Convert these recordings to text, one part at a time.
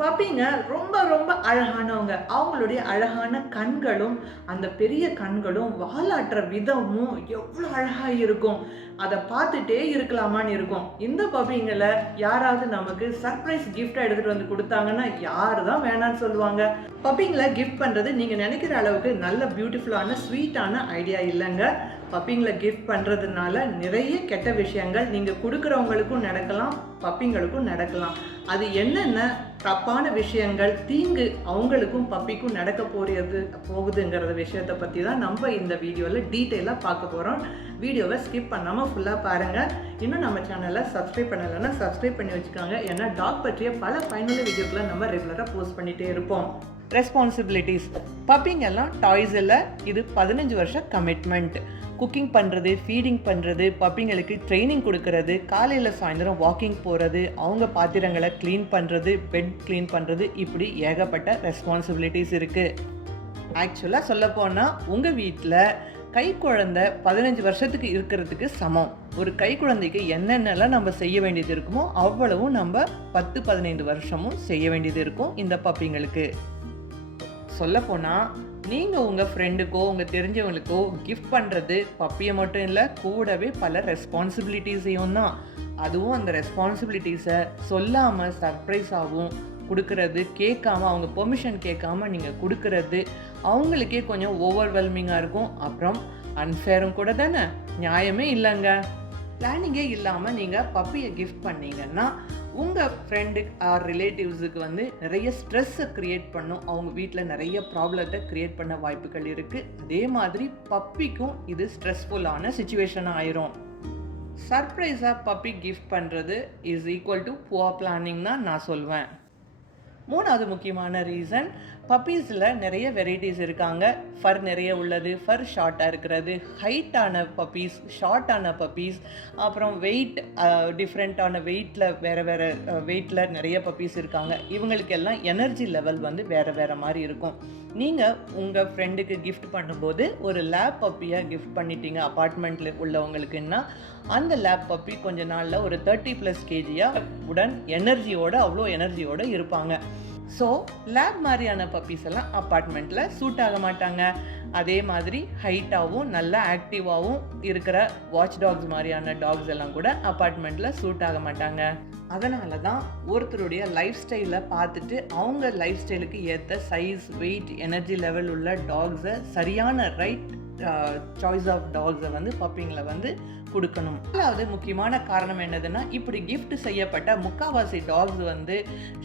பப்பிங்க ரொம்ப ரொம்ப அழகானவங்க. அவங்களுடைய அழகான கண்களும், அந்த பெரிய கண்களும், வாலாட்டுற விதமும் எவ்வளோ அழகா இருக்கும். அத பார்த்துட்டே இருக்கலாமான்னு இருக்கும். இந்த பப்பிங்கள யாராவது நமக்கு சர்ப்ரைஸ் கிஃப்ட்டா எடுத்துட்டு வந்து குடுத்தாங்கன்னா, யாரு தான் வேணான்னு சொல்லுவாங்க? பப்பிங்கள கிஃப்ட் பண்றது நீங்க நெனைக்கிற அளவுக்கு நல்ல பியூட்டிஃபுல்லான, ஸ்வீட்டான ஐடியா இல்லங்க. பப்பிங்கள கிஃப்ட் பண்றதுனால நிறைய கெட்ட விஷயங்கள் நீங்க குடுக்குறவங்களுக்கும் நடக்கலாம், பப்பிங்களுக்கும் நடக்கலாம். அது என்னென்ன தப்பான விஷயங்கள், தீங்கு அவங்களுக்கும் பப்பிக்கும் நடக்க போகுதுங்கிற விஷயத்தை பற்றி தான் நம்ம இந்த வீடியோவில் டீட்டெயிலாக பார்க்க போகிறோம். வீடியோவை ஸ்கிப் பண்ணாமல் ஃபுல்லாக பாருங்கள். இன்னும் நம்ம சேனலை சப்ஸ்கிரைப் பண்ணலைன்னா சப்ஸ்கிரைப் பண்ணி வச்சுக்கோங்க. ஏன்னா டாக் பற்றிய பல பயனுள்ள வீடியோக்களை நம்ம ரெகுலராக போஸ்ட் பண்ணிகிட்டே இருப்போம். ரெஸ்பான்சிபிலிட்டிஸ். பப்பிங்கெல்லாம் டாய்ஸ் இல்லை, இது 15 வருஷம் கமிட்மெண்ட். குக்கிங் பண்ணுறது, ஃபீடிங் பண்ணுறது, பப்பிங்களுக்கு ட்ரைனிங் கொடுக்கறது, காலையில் சாயந்தரம் வாக்கிங் போகிறது, அவங்க பாத்திரங்களை க்ளீன் பண்ணுறது, பெட் க்ளீன் பண்ணுறது, இப்படி ஏகப்பட்ட ரெஸ்பான்சிபிலிட்டிஸ் இருக்குது. ஆக்சுவலாக சொல்லப்போனால் உங்கள் வீட்டில் கை குழந்தை 15 வருஷத்துக்கு இருக்கிறதுக்கு சமம். ஒரு கை குழந்தைக்கு என்னென்னலாம் நம்ம செய்ய வேண்டியது இருக்குமோ அவ்வளவும் நம்ம 10-15 வருஷமும் செய்ய வேண்டியது இருக்கும் இந்த பப்பிங்களுக்கு. சொல்லப்போனால் நீங்கள் உங்கள் ஃப்ரெண்டுக்கோ உங்கள் தெரிஞ்சவங்களுக்கோ கிஃப்ட் பண்ணுறது பப்பியை மட்டும் இல்லை, கூடவே பல ரெஸ்பான்சிபிலிட்டிஸையும் தான். அதுவும் அந்த ரெஸ்பான்சிபிலிட்டிஸை சொல்லாமல் சர்ப்ரைஸாகவும் கொடுக்கறது, கேட்காம அவங்க பெர்மிஷன் கேட்காம நீங்கள் கொடுக்கறது அவங்களுக்கே கொஞ்சம் ஓவர்வெல்மிங்காக இருக்கும். அப்புறம் அன்ஃபேரும் கூட தானே, நியாயமே இல்லைங்க. பிளானிங்கே இல்லாமல் நீங்கள் பப்பியை கிஃப்ட் பண்ணீங்கன்னா உங்கள் ஃப்ரெண்டு ஆர் ரிலேட்டிவ்ஸுக்கு நிறைய ஸ்ட்ரெஸ்ஸை க்ரியேட் பண்ணும். அவங்க வீட்டில் நிறைய ப்ராப்ளத்தை க்ரியேட் பண்ண வாய்ப்புகள் இருக்குது. அதே மாதிரி பப்பிக்கும் இது ஸ்ட்ரெஸ்ஃபுல்லான சுச்சுவேஷனாக ஆயிரும். சர்ப்ரைஸாக பப்பி கிஃப்ட் பண்ணுறது is equal to poor planning தான் நான் சொல்வேன். மூணாவது முக்கியமான ரீசன், பப்பீஸில் நிறைய வெரைட்டிஸ் இருக்காங்க. ஃபர் நிறைய உள்ளது, ஃபர் ஷார்ட்டாக இருக்கிறது, ஹைட்டான பப்பீஸ், ஷார்ட்டான பப்பீஸ், அப்புறம் வெயிட் டிஃப்ரெண்ட்டான வெயிட்டில் வேறு வேறு வெயிட்டில் நிறைய பப்பீஸ் இருக்காங்க. இவங்களுக்கெல்லாம் எனர்ஜி லெவல் வேறு வேறு மாதிரி இருக்கும். நீங்கள் உங்கள் ஃப்ரெண்டுக்கு கிஃப்ட் பண்ணும்போது ஒரு லேப் பப்பியை கிஃப்ட் பண்ணிட்டீங்க அப்பார்ட்மெண்ட்டில் உள்ளவங்களுக்குன்னா, அந்த லேப் பப்பி கொஞ்ச நாளில் ஒரு 30+ kg உடன் எனர்ஜியோடு அவ்வளோ எனர்ஜியோடு இருப்பாங்க. ஸோ லேப் மாதிரியான பப்பீஸ் எல்லாம் அப்பார்ட்மெண்ட்டில் சூட் ஆக மாட்டாங்க. அதே மாதிரி ஹைட்டாகவும் நல்லா ஆக்டிவாகவும் இருக்கிற வாட்ச் டாக்ஸ் மாதிரியான டாக்ஸ் எல்லாம் கூட அப்பார்ட்மெண்ட்டில் சூட் ஆக மாட்டாங்க. அதனால தான் ஒருத்தருடைய லைஃப் ஸ்டைலை பார்த்துட்டு அவங்க லைஃப் ஸ்டைலுக்கு ஏற்ற சைஸ், வெயிட், எனர்ஜி லெவல் உள்ள டாக்ஸை, சரியான ரைட் சாய்ஸ் ஆஃப் டாக்ஸை பப்பிங்களை கொடுக்கணும். அதாவது முக்கியமான காரணம் என்னதுன்னா, இப்படி கிஃப்ட் செய்யப்பட்ட முக்கால்வாசி டாக்ஸ்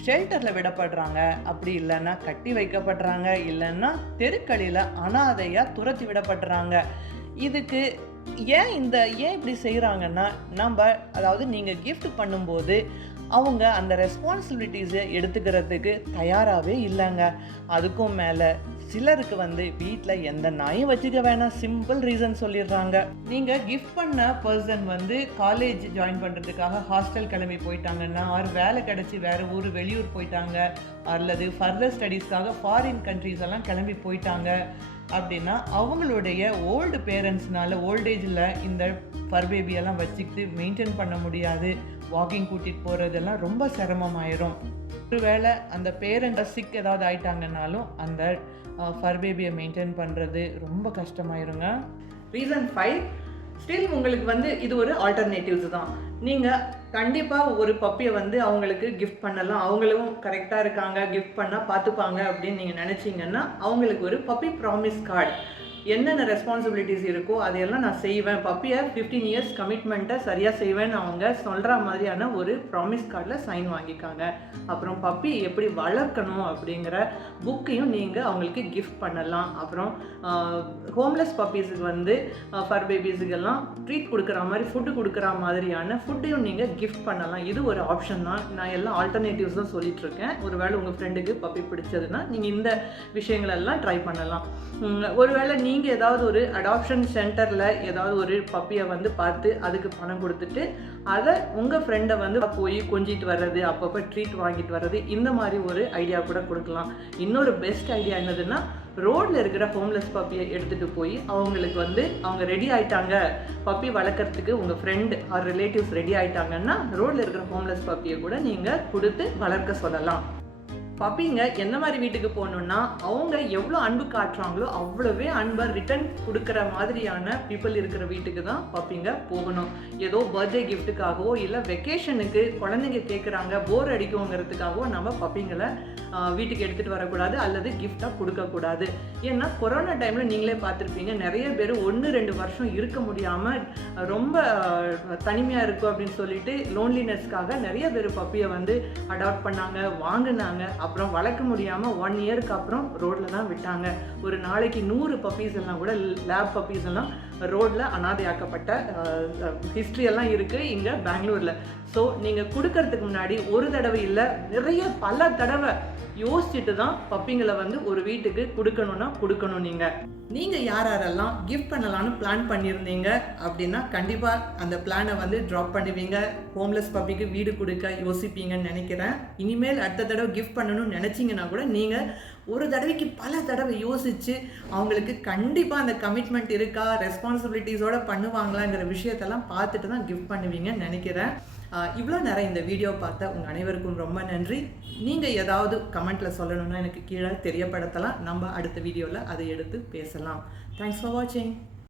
ஷெல்டரில் விடப்படுறாங்க, அப்படி இல்லைன்னா கட்டி வைக்கப்படுறாங்க, இல்லைன்னா தெருக்களில் அனாதையாக துரத்தி விடப்படுறாங்க. இதுக்கு ஏன் இப்படி செய்கிறாங்கன்னா, அதாவது நீங்கள் கிஃப்ட் பண்ணும்போது அவங்க அந்த ரெஸ்பான்சிபிலிட்டிஸை எடுத்துக்கிறதுக்கு தயாராகவே இல்லைங்க. அதுக்கும் மேலே சிலருக்கு வீட்டில் எந்த நாயும் வச்சுக்க வேணாம், சிம்பிள் ரீசன் சொல்லிடுறாங்க. நீங்கள் கிஃப்ட் பண்ண பர்சன் காலேஜ் ஜாயின் பண்ணுறதுக்காக ஹாஸ்டல் கிளம்பி போயிட்டாங்கன்னா, ஆர் வேலை கிடச்சி வேறு ஊர் வெளியூர் போயிட்டாங்க, அல்லது ஃபர்தர் ஸ்டடீஸ்க்காக ஃபாரின் கண்ட்ரீஸ் எல்லாம் கிளம்பி போயிட்டாங்க அப்படின்னா, அவங்களுடைய ஓல்டு பேரண்ட்ஸ்னால ஓல்டேஜில் இந்த ஃபர் பேபியெல்லாம் வச்சுக்கிட்டு மெயின்டைன் பண்ண முடியாது. வாக்கிங் கூட்டிகிட்டு போகிறதெல்லாம் ரொம்ப சிரமமாயிரும். ஒருவேளை அந்த பேரண்ட் சிக் ஏதாவது ஆயிட்டாங்கன்னாலும் அந்த ஃபர் பேபியை மெயின்டைன் பண்ணுறது ரொம்ப கஷ்டமாயிருங்க. ரீசன் 5, ஸ்டில் உங்களுக்கு இது ஒரு ஆல்டர்னேட்டிவ்ஸ் தான். நீங்கள் கண்டிப்பாக ஒரு பப்பியை அவங்களுக்கு கிஃப்ட் பண்ணலாம், அவங்களும் கரெக்டாக இருக்காங்க, கிஃப்ட் பண்ணால் பார்த்துப்பாங்க அப்படின்னு நீங்கள் நினச்சிங்கன்னா, அவங்களுக்கு ஒரு பப்பி ப்ராமிஸ் கார்டு, என்னென்ன ரெஸ்பான்சிபிலிட்டிஸ் இருக்கோ அதையெல்லாம் நான் செய்வேன், பப்பியை 15 இயர்ஸ் கமிட்மெண்ட்டை சரியாக செய்வேன்னு அவங்க சொல்கிற மாதிரியான ஒரு ப்ராமிஸ் கார்டில் சைன் வாங்கிக்காங்க. அப்புறம் பப்பி எப்படி வளர்க்கணும் அப்படிங்கிற புக்கையும் நீங்கள் அவங்களுக்கு கிஃப்ட் பண்ணலாம். அப்புறம் ஹோம்லெஸ் பப்பீஸுக்கு ஃபர் பேபிஸுக்கெல்லாம் ட்ரீட் கொடுக்குற மாதிரி, ஃபுட்டு கொடுக்குற மாதிரியான ஃபுட்டையும் நீங்கள் கிஃப்ட் பண்ணலாம். இது ஒரு ஆப்ஷன் தான். நான் எல்லாம் ஆல்டர்னேட்டிவ்ஸ் தான் சொல்லிகிட்ருக்கேன். ஒருவேளை உங்கள் ஃப்ரெண்டுக்கு பப்பி பிடிச்சதுன்னா நீங்கள் இந்த விஷயங்களெல்லாம் ட்ரை பண்ணலாம். ஒருவேளை நீங்கள் ஏதாவது ஒரு அடாப்ஷன் சென்டரில் ஏதாவது ஒரு பப்பியை பார்த்து அதுக்கு பணம் கொடுத்துட்டு அதை உங்கள் ஃப்ரெண்டை போய் கொஞ்சிட்டு வர்றது, அப்பப்போ ட்ரீட் வாங்கிட்டு வர்றது, இந்த மாதிரி ஒரு ஐடியா கூட கொடுக்கலாம். இன்னொரு பெஸ்ட் ஐடியா என்னதுன்னா, ரோடில் இருக்கிற ஹோம்லெஸ் பப்பியை எடுத்துகிட்டு போய் அவங்களுக்கு அவங்க ரெடி ஆகிட்டாங்க பப்பி வளர்க்குறதுக்கு, உங்கள் ஃப்ரெண்ட் ஆர் ரிலேட்டிவ்ஸ் ரெடி ஆகிட்டாங்கன்னா ரோடில் இருக்கிற ஹோம்லெஸ் பப்பியை கூட நீங்கள் கொடுத்து வளர்க்க சொல்லலாம். பப்பிங்க எந்த மாதிரி வீட்டுக்கு போகணுன்னா, அவங்க எவ்வளோ அன்பு காட்டுறாங்களோ அவ்வளவே அன்பை ரிட்டர்ன் கொடுக்குற மாதிரியான பீப்புள் இருக்கிற வீட்டுக்கு தான் பப்பிங்க போகணும். ஏதோ பர்த்டே கிஃப்ட்டுக்காகவோ இல்லை வெக்கேஷனுக்கு குழந்தைங்க கேட்குறாங்க போர் அடிக்குங்கிறதுக்காகவோ நம்ம பப்பிங்களை வீட்டுக்கு எடுத்துகிட்டு வரக்கூடாது அல்லது கிஃப்டாக கொடுக்கக்கூடாது. ஏன்னா கொரோனா டைமில் நீங்களே பார்த்துருப்பீங்க, நிறைய பேர் 1-2 வருஷம் இருக்க முடியாமல் ரொம்ப தனிமையாக இருக்கும் அப்படின்னு சொல்லிட்டு லோன்லினஸ்க்காக நிறைய பேர் பப்பியை வந்து அடாப்ட் பண்ணாங்க, வாங்கினாங்க. அப்புறம் வளர்க்க முடியாமல் 1 இயருக்கு அப்புறம் ரோட்டில் தான் விட்டாங்க. ஒரு நாளைக்கு 100 பப்பீஸ் எல்லாம் கூட லேப் பப்பீஸ் எல்லாம் ரோட்டில் அனாதையாக்கப்பட்ட ஹிஸ்ட்ரி எல்லாம் இருக்குது இங்கே பெங்களூரில். ஸோ நீங்கள் கொடுக்கறதுக்கு முன்னாடி ஒரு தடவை இல்லை, நிறைய பல தடவை யோசிச்சுட்டு தான் பப்பிங்களை வந்து ஒரு வீட்டுக்கு கொடுக்கணும்னா கொடுக்கணும். நீங்கள் யாரெல்லாம் கிஃப்ட் பண்ணலான்னு பிளான் பண்ணியிருந்தீங்க அப்படின்னா கண்டிப்பாக அந்த பிளானை வந்து ட்ராப் பண்ணுவீங்க. ஹோம்லெஸ் பப்பிக்கு வீடு கொடுக்க யோசிப்பீங்கன்னு நினைக்கிறேன். இனிமேல் அடுத்த தடவை கிஃப்ட் பண்ணணும்னு நினச்சிங்கன்னா கூட நீங்கள் ஒரு தடவைக்கு பல தடவை யோசித்து அவங்களுக்கு கண்டிப்பாக அந்த கமிட்மெண்ட் இருக்கா, ரெஸ்பான்சிபிலிட்டிஸோடு பண்ணுவாங்களாங்கிற விஷயத்தெல்லாம் பார்த்துட்டு தான் கிஃப்ட் பண்ணுவீங்கன்னு நினைக்கிறேன். இவ்வளோ நேரம் இந்த வீடியோ பார்த்த உங்கள் அனைவருக்கும் ரொம்ப நன்றி. நீங்கள் ஏதாவது கமெண்ட்டில் சொல்லணும்னா எனக்கு கீழே தெரியப்படுத்தலாம். நம்ம அடுத்த வீடியோவில் அதை எடுத்து பேசலாம். தேங்க்ஸ் ஃபார் வாட்சிங்.